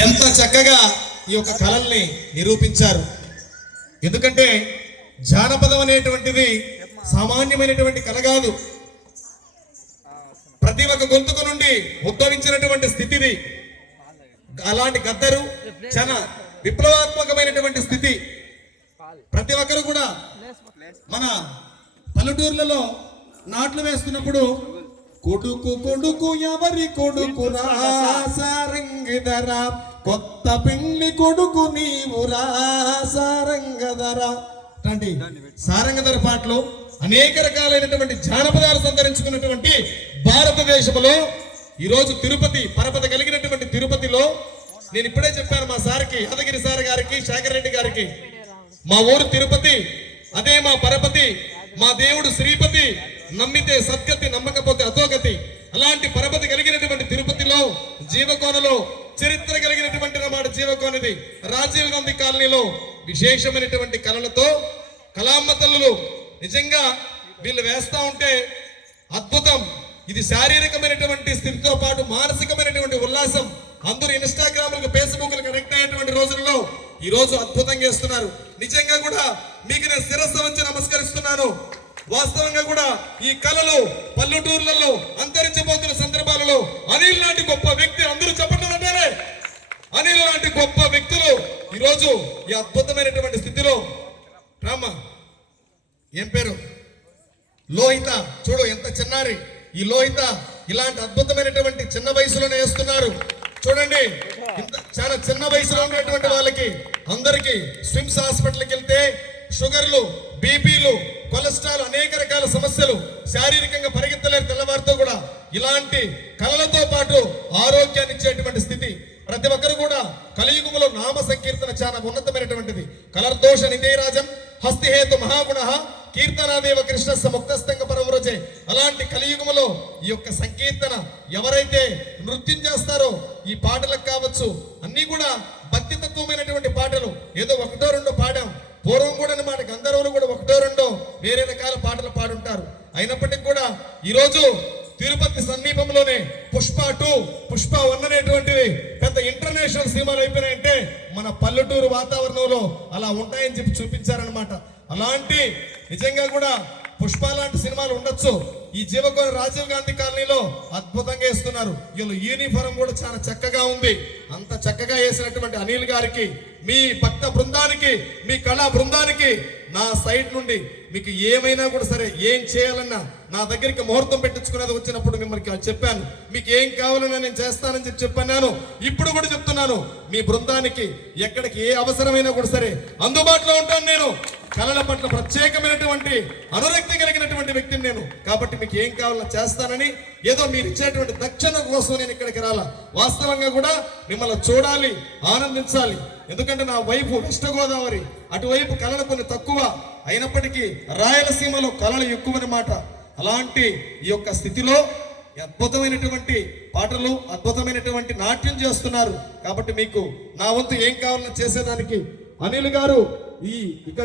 ఎంత చక్కగా ఈ యొక్క కళల్ని నిరూపించారు. ఎందుకంటే జానపదం అనేటువంటిది సామాన్యమైనటువంటి కళ కాదు. ప్రతి ఒక్క గొంతుకు నుండి ఉద్భవించినటువంటి స్థితిది. అలాంటి గద్దరు చాలా విప్లవాత్మకమైనటువంటి స్థితి. ప్రతి ఒక్కరు కూడా మన పల్లెటూర్లలో నాట్లు వేస్తున్నప్పుడు కొడుకు కొడుకు ఎవరి కొడుకు సారంగధర. కొత్త పెళ్ళి కొడుకు నీవు సారంగధర. అంటే సారంగధర పాటలు అనేక రకాలైనటువంటి జానపదాలు సంతరించుకున్నటువంటి భారతదేశంలో ఈరోజు తిరుపతి పరపతి కలిగినటువంటి తిరుపతిలో నేను ఇప్పుడే చెప్పాను మా సార్కి యాదగిరి సార్ గారికి శేఖర్ రెడ్డి గారికి. మా ఊరు తిరుపతి అదే మా పరపతి. మా దేవుడు శ్రీపతి నమ్మితే సద్గతి నమ్మకపోతే అధోగతి. అలాంటి పరపతి కలిగినటువంటి తిరుపతిలో జీవకోనలో చరిత్ర కలిగినటువంటి అన్నమాట జీవకోనది. రాజీవ్ గాంధీ కాలనీలో విశేషమైనటువంటి కళలతో కళామ్మ తల్లులు నిజంగా వీళ్ళు వేస్తా ఉంటే అద్భుతం. ఇది శారీరకమైనటువంటి స్థితితో పాటు మానసికమైనటువంటి ఉల్లాసం. అందరూ ఇన్స్టాగ్రామ్లకు ఫేస్బుక్ కనెక్ట్ అయ్యేటువంటి రోజుల్లో ఈ రోజు అద్భుతంగా చేస్తున్నారు. నిజంగా కూడా మీకు నేను శిరస్సు నమస్కారం నమస్కరిస్తున్నాను వాస్తవంగా కూడా ఈ కళలు పల్లెటూర్లలో అంతరించిపోతున్న సందర్భాలలో అనిల్ లాంటి గొప్ప వ్యక్తి అందరూ చెప్పండి అంటారే. అనిల్ లాంటి గొప్ప వ్యక్తులు ఈరోజు ఈ అద్భుతమైనటువంటి స్థితిలో రామ ఏం పేరు? లోహిత చూడు ఎంత చిన్నారి. ఈ లోహిత ఇలాంటి అద్భుతమైనటువంటి చిన్న వయసులోనే వేస్తున్నారు. చూడండి ఇంత చాలా చిన్న వయసులో ఉన్నటువంటి వాళ్ళకి అందరికి స్విమ్స్ హాస్పిటల్కి వెళ్తే షుగర్లు బీపీలు కొలెస్ట్రాల్ అనేక రకాల సమస్యలు శారీరకంగా పరిగెత్తలేని తెల్లవారితో కూడా. ఇలాంటి కళలతో పాటు ఆరోగ్యాన్ని ఇచ్చేటువంటి స్థితి. ప్రతి ఒక్కరు కూడా కలియుగములో నామ సంకీర్తన చాలా ఉన్నతమైనటువంటిది. కలర్దోష నిధేరాజం హస్తిహేతు మహాగుణ కీర్తనాదేవ కృష్ణస్య ముక్తస్థంగ పరమరచే అలాంటి కలియుగములో ఈ యొక్క సంకీర్తన ఎవరైతే నృత్యం చేస్తారో ఈ పాటలకు కావచ్చు అన్నీ కూడా భక్తి తత్వమైనటువంటి పాటలు. ఏదో ఒకటో రెండో పాడాం. పూర్వం కూడా అనమాట గంధర్వులు కూడా ఒకటో రెండో వేరే రకాల పాటలు పాడుంటారు. అయినప్పటికీ కూడా ఈరోజు తిరుపతి సమీపంలోనే పుష్ప టూ పుష్ప వన్ అనేటువంటివి పెద్ద ఇంటర్నేషనల్ సినిమాలు అయిపోయినాయంటే మన పల్లెటూరు వాతావరణంలో అలా ఉంటాయని చెప్పి చూపించారనమాట అలాంటి నిజంగా కూడా పుష్ప లాంటి సినిమాలు ఉండొచ్చు. ఈ జీవకోన రాజీవ్ గాంధీ కాలనీలో అద్భుతంగా వేస్తున్నారు. వీళ్ళు యూనిఫారం కూడా చాలా చక్కగా ఉంది. అంత చక్కగా వేసినటువంటి అనిల్ గారికి మీ భక్త బృందానికి మీ కళా బృందానికి నా సైడ్ నుండి మీకు ఏమైనా కూడా సరే ఏం చేయాలన్నా నా దగ్గరికి ముహూర్తం పెట్టించుకునేది వచ్చినప్పుడు మిమ్మల్ని చెప్పాను. మీకు ఏం కావాలన్నా నేను చేస్తానని చెప్పి చెప్పాను ఇప్పుడు కూడా చెప్తున్నాను. మీ బృందానికి ఎక్కడికి ఏ అవసరమైనా కూడా సరే అందుబాటులో ఉంటాను నేను. కళల పట్ల ప్రత్యేకమైనటువంటి అనురక్తి కలిగినటువంటి వ్యక్తిని నేను. కాబట్టి మీకు ఏం కావాలో చేస్తానని ఏదో మీరు ఇచ్చేటువంటి దక్షిణ కోసం నేను ఇక్కడికి రాలా. వాస్తవంగా కూడా మిమ్మల్ని చూడాలి ఆనందించాలి. ఎందుకంటే నా వైపు వెస్ట్ గోదావరి అటువైపు కళలు కొన్ని తక్కువ. అయినప్పటికీ రాయలసీమలో కళలు ఎక్కువనమాట అలాంటి ఈ యొక్క స్థితిలో అద్భుతమైనటువంటి పాటలు అద్భుతమైనటువంటి నాట్యం చేస్తున్నారు. కాబట్టి మీకు నా వంతు ఏం కావాలని చేసేదానికి అనిల్ గారు ఈ ఇక